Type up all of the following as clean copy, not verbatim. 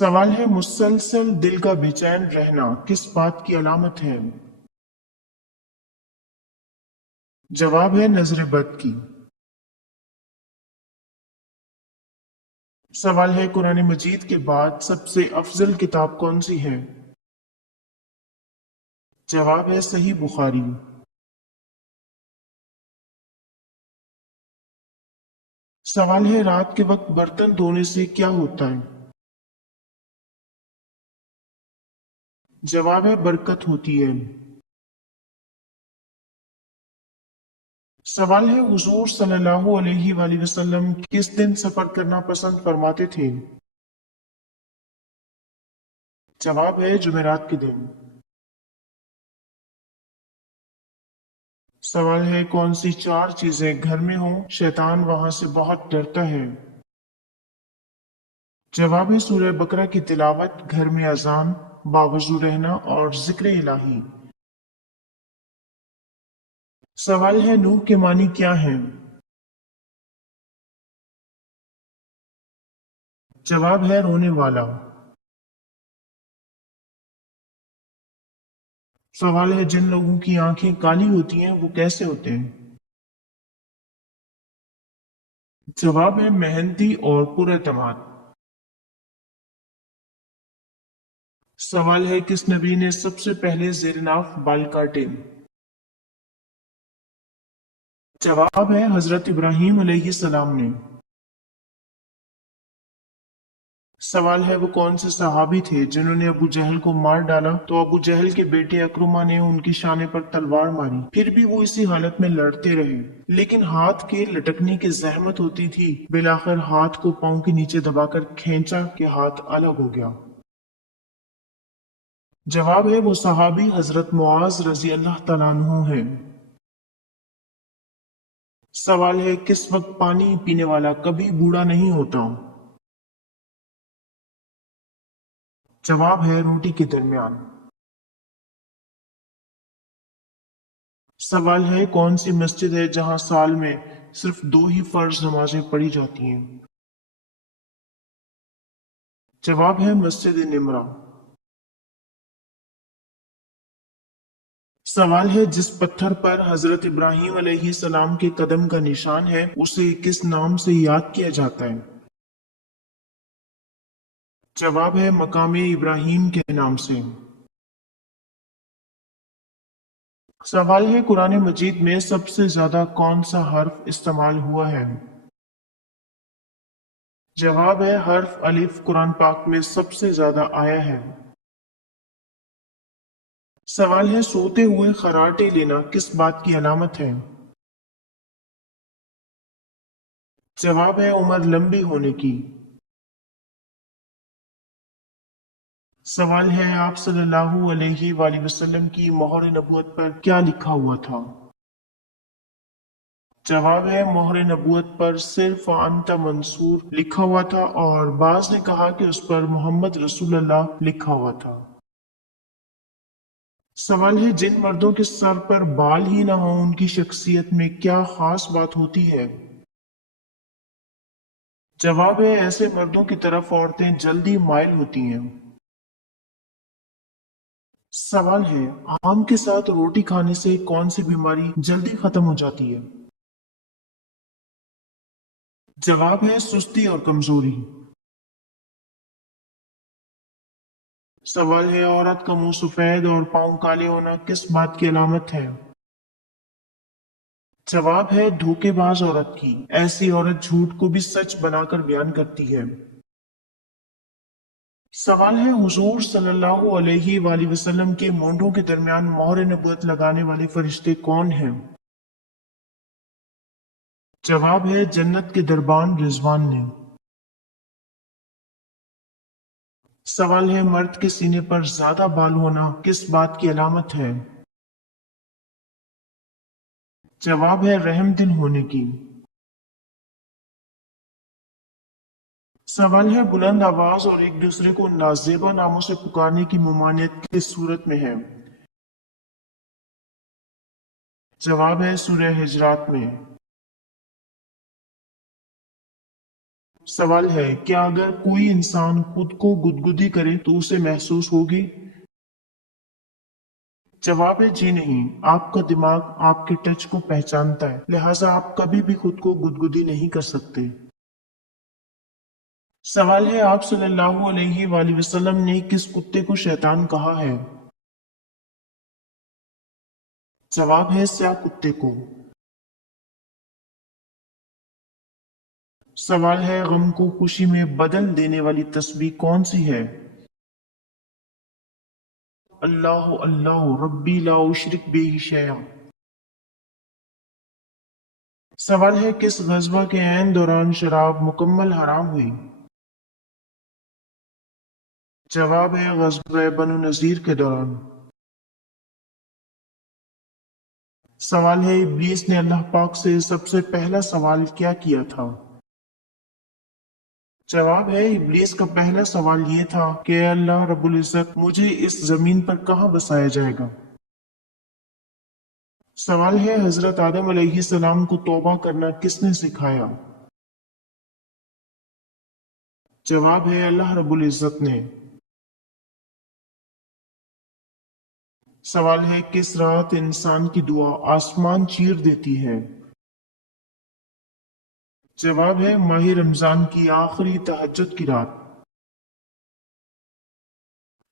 سوال ہے مسلسل دل کا بے چین رہنا کس بات کی علامت ہے؟ جواب ہے نظر بد کی۔ سوال ہے قرآن مجید کے بعد سب سے افضل کتاب کون سی ہے؟ جواب ہے صحیح بخاری۔ سوال ہے رات کے وقت برتن دھونے سے کیا ہوتا ہے؟ جواب ہے برکت ہوتی ہے۔ سوال ہے حضور صلی اللہ علیہ وآلہ وسلم کس دن سفر کرنا پسند فرماتے تھے؟ جواب ہے جمعرات کے دن۔ سوال ہے کون سی چار چیزیں گھر میں ہوں شیطان وہاں سے بہت ڈرتا ہے؟ جواب ہے سورہ بقرہ کی تلاوت، گھر میں اذان، باوضو رہنا اور ذکر الہی۔ سوال ہے نوح کے معنی کیا ہیں؟ جواب ہے رونے والا۔ سوال ہے جن لوگوں کی آنکھیں کالی ہوتی ہیں وہ کیسے ہوتے ہیں؟ جواب ہے محنتی اور پراعتماد۔ سوال ہے کس نبی نے سب سے پہلے زیر ناف بال کاٹے؟ جواب ہے حضرت ابراہیم علیہ السلام نے۔ سوال ہے وہ کون سے صحابی تھے جنہوں نے ابو جہل کو مار ڈالا تو ابو جہل کے بیٹے اکرمہ نے ان کی شانے پر تلوار ماری، پھر بھی وہ اسی حالت میں لڑتے رہے، لیکن ہاتھ کے لٹکنے کی زحمت ہوتی تھی، بالآخر ہاتھ کو پاؤں کے نیچے دبا کر کھینچا کہ ہاتھ الگ ہو گیا۔ جواب ہے وہ صحابی حضرت معاذ رضی اللہ تعالیٰ عنہ ہیں۔ سوال ہے کس وقت پانی پینے والا کبھی بوڑھا نہیں ہوتا؟ جواب ہے روٹی کے درمیان۔ سوال ہے کون سی مسجد ہے جہاں سال میں صرف 2 ہی فرض نمازیں پڑھی جاتی ہیں؟ جواب ہے مسجد نمرہ۔ سوال ہے جس پتھر پر حضرت ابراہیم علیہ السلام کے قدم کا نشان ہے اسے کس نام سے یاد کیا جاتا ہے؟ جواب ہے مقام ابراہیم کے نام سے۔ سوال ہے قرآن مجید میں سب سے زیادہ کون سا حرف استعمال ہوا ہے؟ جواب ہے حرف الف قرآن پاک میں سب سے زیادہ آیا ہے۔ سوال ہے سوتے ہوئے خراٹے لینا کس بات کی علامت ہے؟ جواب ہے عمر لمبی ہونے کی۔ سوال ہے آپ صلی اللہ علیہ وآلہ وسلم کی مہر نبوت پر کیا لکھا ہوا تھا؟ جواب ہے مہر نبوت پر صرف انت منصور لکھا ہوا تھا، اور بعض نے کہا کہ اس پر محمد رسول اللہ لکھا ہوا تھا۔ سوال ہے جن مردوں کے سر پر بال ہی نہ ہوں ان کی شخصیت میں کیا خاص بات ہوتی ہے؟ جواب ہے ایسے مردوں کی طرف عورتیں جلدی مائل ہوتی ہیں۔ سوال ہے آم کے ساتھ روٹی کھانے سے کون سی بیماری جلدی ختم ہو جاتی ہے؟ جواب ہے سستی اور کمزوری۔ سوال ہے عورت کا منہ سفید اور پاؤں کالے ہونا کس بات کی علامت ہے؟ جواب ہے دھوکے باز عورت کی، ایسی عورت جھوٹ کو بھی سچ بنا کر بیان کرتی ہے۔ سوال ہے حضور صلی اللہ علیہ وآلہ وسلم کے مونڈوں کے درمیان مہر نبوت لگانے والے فرشتے کون ہیں؟ جواب ہے جنت کے دربان رضوان نے۔ سوال ہے مرد کے سینے پر زیادہ بال ہونا کس بات کی علامت ہے؟ جواب ہے رحم دل ہونے کی۔ سوال ہے بلند آواز اور ایک دوسرے کو نازیبا ناموں سے پکارنے کی ممانعت کس صورت میں ہے؟ جواب ہے سورہ حجرات میں۔ سوال ہے، کیا اگر کوئی انسان خود کو گدگدی کرے تو اسے محسوس ہوگی؟ جواب ہے جی نہیں، آپ کا دماغ آپ کے ٹچ کو پہچانتا ہے، لہٰذا آپ کبھی بھی خود کو گدگدی نہیں کر سکتے۔ سوال ہے، آپ صلی اللہ علیہ وآلہ وسلم نے کس کتے کو شیطان کہا ہے؟ جواب ہے سیاہ کتے کو۔ سوال ہے، غم کو خوشی میں بدل دینے والی تسبیح کون سی ہے؟ اللہ اللہ ربی لا اشرک بہ شیئا۔ سوال ہے، کس غزوہ کے عین دوران شراب مکمل حرام ہوئی؟ جواب ہے غزوہ بنو نذیر کے دوران۔ سوال ہے، ابلیس نے اللہ پاک سے سب سے پہلا سوال کیا کیا تھا؟ جواب ہے، ابلیس کا پہلا سوال یہ تھا کہ اے اللہ رب العزت، مجھے اس زمین پر کہاں بسایا جائے گا؟ سوال ہے، حضرت آدم علیہ السلام کو توبہ کرنا کس نے سکھایا؟ جواب ہے اللہ رب العزت نے۔ سوال ہے، کس رات انسان کی دعا آسمان چیر دیتی ہے؟ جواب ہے ماہ رمضان کی آخری تہجد کی رات۔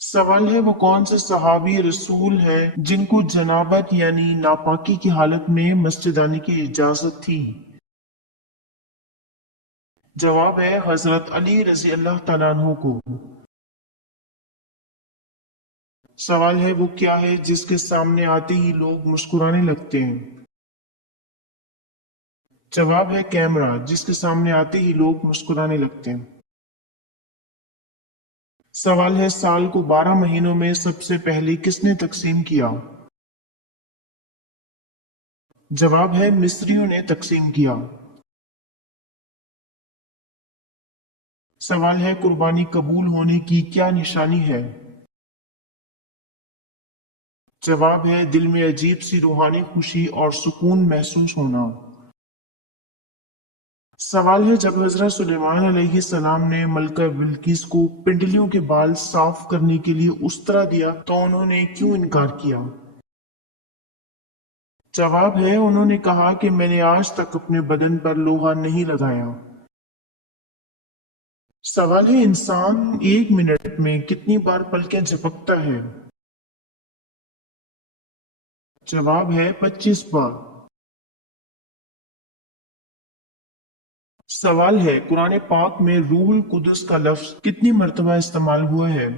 سوال ہے، وہ کون سے صحابی رسول ہے جن کو جنابت یعنی ناپاکی کی حالت میں مسجد آنے کی اجازت تھی؟ جواب ہے حضرت علی رضی اللہ تعالیٰ عنہ کو۔ سوال ہے، وہ کیا ہے جس کے سامنے آتے ہی لوگ مسکرانے لگتے ہیں؟ جواب ہے کیمرہ، جس کے سامنے آتے ہی لوگ مسکرانے لگتے ہیں۔ سوال ہے، سال کو 12 مہینوں میں سب سے پہلے کس نے تقسیم کیا؟ جواب ہے مصریوں نے تقسیم کیا۔ سوال ہے، قربانی قبول ہونے کی کیا نشانی ہے؟ جواب ہے دل میں عجیب سی روحانی خوشی اور سکون محسوس ہونا۔ سوال ہے، جب حضرت سلیمان علیہ السلام نے ملکہ بلقیس کو پنڈلیوں کے بال صاف کرنے کے لیے استرا دیا تو انہوں نے کیوں انکار کیا؟ جواب ہے انہوں نے کہا کہ میں نے آج تک اپنے بدن پر لوہا نہیں لگایا۔ سوال ہے، انسان 1 منٹ میں کتنی بار پلکیں جھپکتا ہے؟ جواب ہے 25 بار۔ سوال ہے، قرآن پاک میں روح القدس کا لفظ کتنی مرتبہ استعمال ہوا ہے؟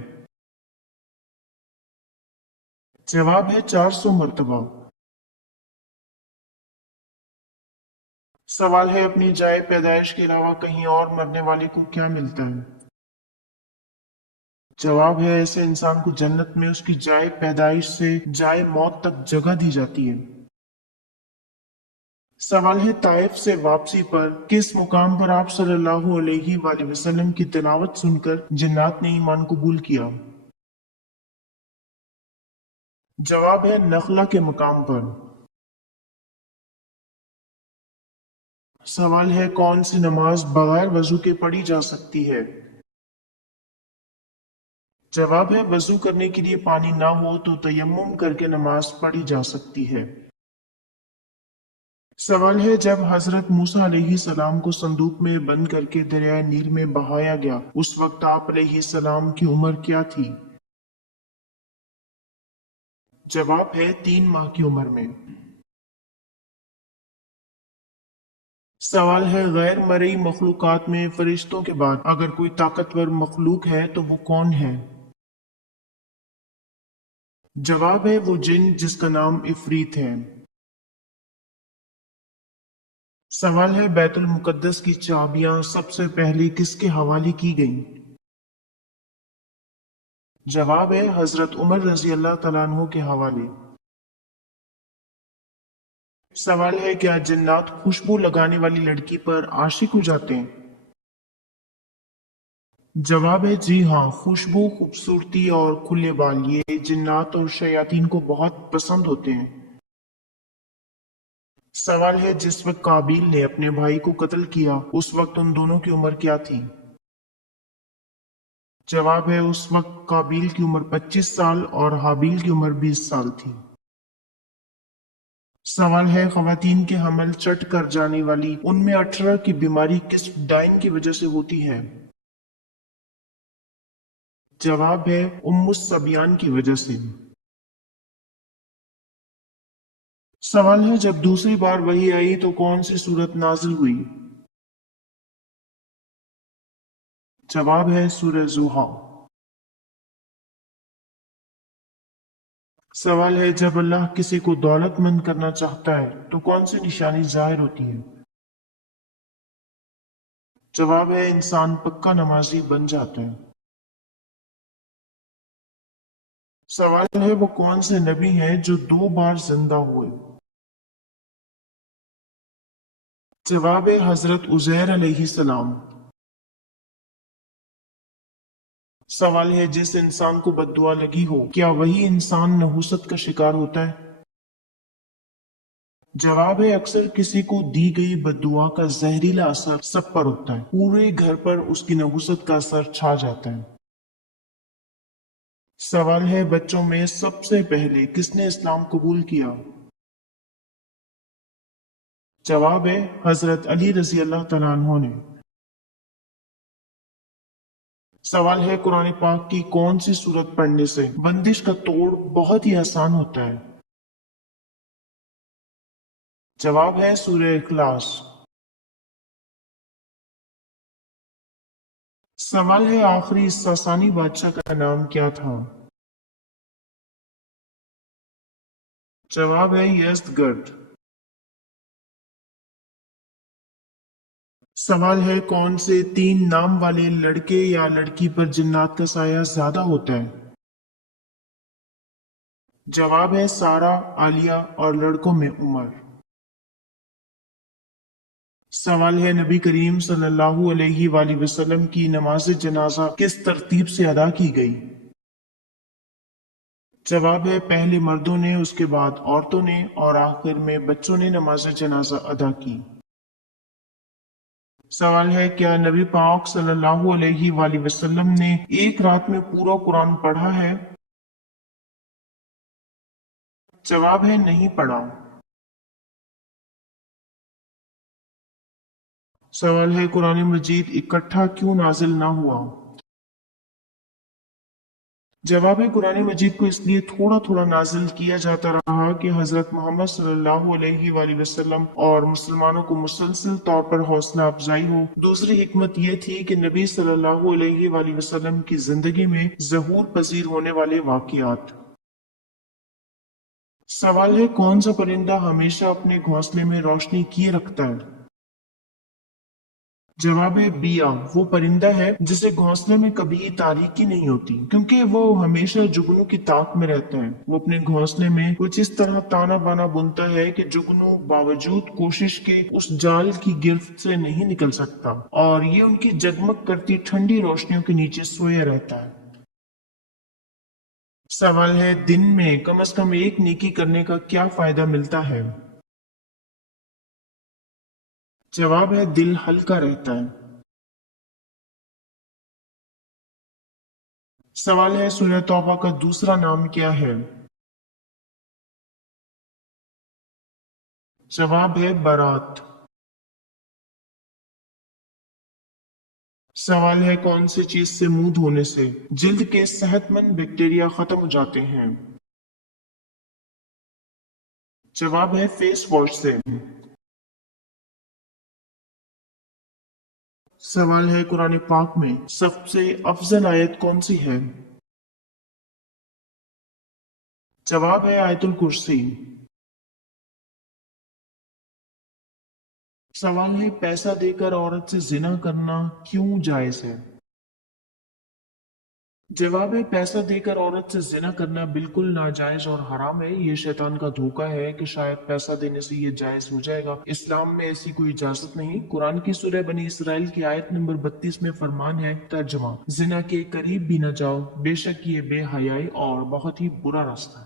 جواب ہے 400 مرتبہ۔ سوال ہے، اپنی جائے پیدائش کے علاوہ کہیں اور مرنے والے کو کیا ملتا ہے؟ جواب ہے ایسے انسان کو جنت میں اس کی جائے پیدائش سے جائے موت تک جگہ دی جاتی ہے۔ سوال ہے، طائف سے واپسی پر کس مقام پر آپ صلی اللہ علیہ وآلہ وسلم کی تلاوت سن کر جنات نے ایمان قبول کیا؟ جواب ہے نخلا کے مقام پر۔ سوال ہے، کون سی نماز بغیر وضو کے پڑھی جا سکتی ہے؟ جواب ہے وضو کرنے کے لیے پانی نہ ہو تو تیمم کر کے نماز پڑھی جا سکتی ہے۔ سوال ہے، جب حضرت موسیٰ علیہ السلام کو صندوق میں بند کر کے دریائے نیل میں بہایا گیا اس وقت آپ علیہ السلام کی عمر کیا تھی؟ جواب ہے 3 ماہ کی عمر میں۔ سوال ہے، غیر مرئی مخلوقات میں فرشتوں کے بعد اگر کوئی طاقتور مخلوق ہے تو وہ کون ہے؟ جواب ہے وہ جن جس کا نام عفریت ہے۔ سوال ہے، بیت المقدس کی چابیاں سب سے پہلے کس کے حوالے کی گئیں؟ جواب ہے حضرت عمر رضی اللہ تعالیٰ عنہ کے حوالے۔ سوال ہے، کیا جنات خوشبو لگانے والی لڑکی پر عاشق ہو جاتے ہیں؟ جواب ہے جی ہاں، خوشبو، خوبصورتی اور کھلے بال یہ جنات اور شیاطین کو بہت پسند ہوتے ہیں۔ سوال ہے جس وقت قابیل نے اپنے بھائی کو قتل کیا اس وقت ان دونوں کی عمر کیا تھی؟ جواب ہے اس وقت قابیل کی عمر 25 سال اور حابیل کی عمر 20 سال تھی۔ سوال ہے خواتین کے حمل چٹ کر جانے والی ان میں 18 کی بیماری کس ڈائن کی وجہ سے ہوتی ہے؟ جواب ہے الصبیان کی وجہ سے۔ سوال ہے جب دوسری بار وحی آئی تو کون سی صورت نازل ہوئی؟ جواب ہے سورہ زوحا۔ سوال ہے جب اللہ کسی کو دولت مند کرنا چاہتا ہے تو کون سی نشانی ظاہر ہوتی ہے؟ جواب ہے انسان پکا نمازی بن جاتا ہے۔ سوال ہے وہ کون سے نبی ہیں جو 2 بار زندہ ہوئے؟ جواب ہے حضرت عزیر علیہ السلام۔ سوال ہے جس انسان کو بد دعا لگی ہو کیا وہی انسان نحوست کا شکار ہوتا ہے؟ جواب ہے اکثر کسی کو دی گئی بد دعا کا زہریلا اثر سب پر ہوتا ہے، پورے گھر پر اس کی نحوست کا اثر چھا جاتا ہے۔ سوال ہے بچوں میں سب سے پہلے کس نے اسلام قبول کیا؟ جواب ہے حضرت علی رضی اللہ تعالیٰ عنہ نے۔ سوال ہے قرآن پاک کی کون سی صورت پڑھنے سے بندش کا توڑ بہت ہی آسان ہوتا ہے؟ جواب ہے سورہ اخلاص۔ سوال ہے آخری ساسانی بادشاہ کا نام کیا تھا؟ جواب ہے یزدگرد۔ سوال ہے کون سے 3 نام والے لڑکے یا لڑکی پر جنات کا سایہ زیادہ ہوتا ہے؟ جواب ہے سارہ، عالیہ اور لڑکوں میں عمر۔ سوال ہے نبی کریم صلی اللہ علیہ وآلہ وسلم کی نماز جنازہ کس ترتیب سے ادا کی گئی؟ جواب ہے پہلے مردوں نے، اس کے بعد عورتوں نے اور آخر میں بچوں نے نماز جنازہ ادا کی۔ سوال ہے کیا نبی پاک صلی اللہ علیہ وآلہ وسلم نے ایک رات میں پورا قرآن پڑھا ہے؟ جواب ہے نہیں پڑھا۔ سوال ہے قرآن مجید اکٹھا کیوں نازل نہ ہوا؟ جواب ہے قرآن مجید کو اس لیے تھوڑا تھوڑا نازل کیا جاتا رہا کہ حضرت محمد صلی اللہ علیہ وآلہ وسلم اور مسلمانوں کو مسلسل طور پر حوصلہ افزائی ہو۔ دوسری حکمت یہ تھی کہ نبی صلی اللہ علیہ وآلہ وسلم کی زندگی میں ظہور پذیر ہونے والے واقعات۔ سوال ہے کون سا پرندہ ہمیشہ اپنے گھونسلے میں روشنی کیے رکھتا ہے؟ جواب ہے بیا، وہ پرندہ ہے جسے گھونسلے میں کبھی تاریکی نہیں ہوتی کیونکہ وہ ہمیشہ جگنو کی طاق میں رہتا ہے۔ وہ اپنے گھونسلے میں کچھ اس طرح تانا بانا بنتا ہے کہ جگنو باوجود کوشش کے اس جال کی گرفت سے نہیں نکل سکتا اور یہ ان کی جگمگ کرتی ٹھنڈی روشنیوں کے نیچے سویا رہتا ہے۔ سوال ہے دن میں کم از کم ایک نیکی کرنے کا کیا فائدہ ملتا ہے؟ جواب ہے دل ہلکا رہتا ہے۔ سوال ہے سورہ توبہ کا دوسرا نام کیا ہے؟ جواب ہے برات۔ سوال ہے کون سی چیز سے منہ دھونے سے جلد کے صحت مند بیکٹیریا ختم ہو جاتے ہیں؟ جواب ہے فیس واش سے۔ سوال ہے قرآن پاک میں سب سے افضل آیت کون سی ہے؟ جواب ہے آیت الکرسی۔ سوال ہے پیسہ دے کر عورت سے زنا کرنا کیوں جائز ہے؟ جواب ہے پیسہ دے کر عورت سے زنا کرنا بالکل ناجائز اور حرام ہے۔ یہ شیطان کا دھوکہ ہے کہ شاید پیسہ دینے سے یہ جائز ہو جائے گا۔ اسلام میں ایسی کوئی اجازت نہیں۔ قرآن کی سورہ بنی اسرائیل کی آیت نمبر 32 میں فرمان ہے ترجمہ زنا کے قریب بھی نہ جاؤ، بے شک یہ بے حیائی اور بہت ہی برا راستہ ہے۔